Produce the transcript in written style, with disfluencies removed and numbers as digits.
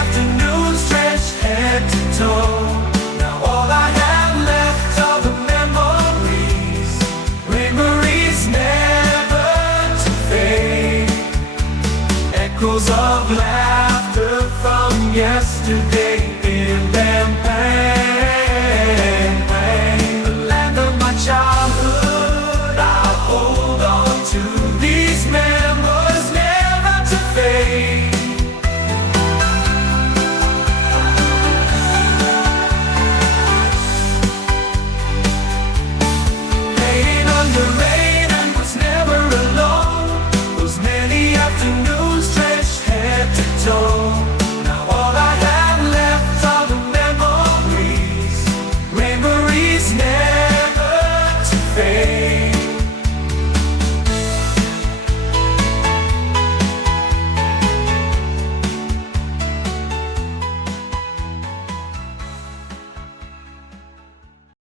afternoons stretched head to toe. Now all I have left are the memories, memories never to fade. Echoes of laughter from yesterday in Penampang, the land of my childhood. I'll hold on to these memories never to fade. Playing under rain and was never alone. Those many afternoons stretched head to toe. Now all I have left are the memories, memories never to fade.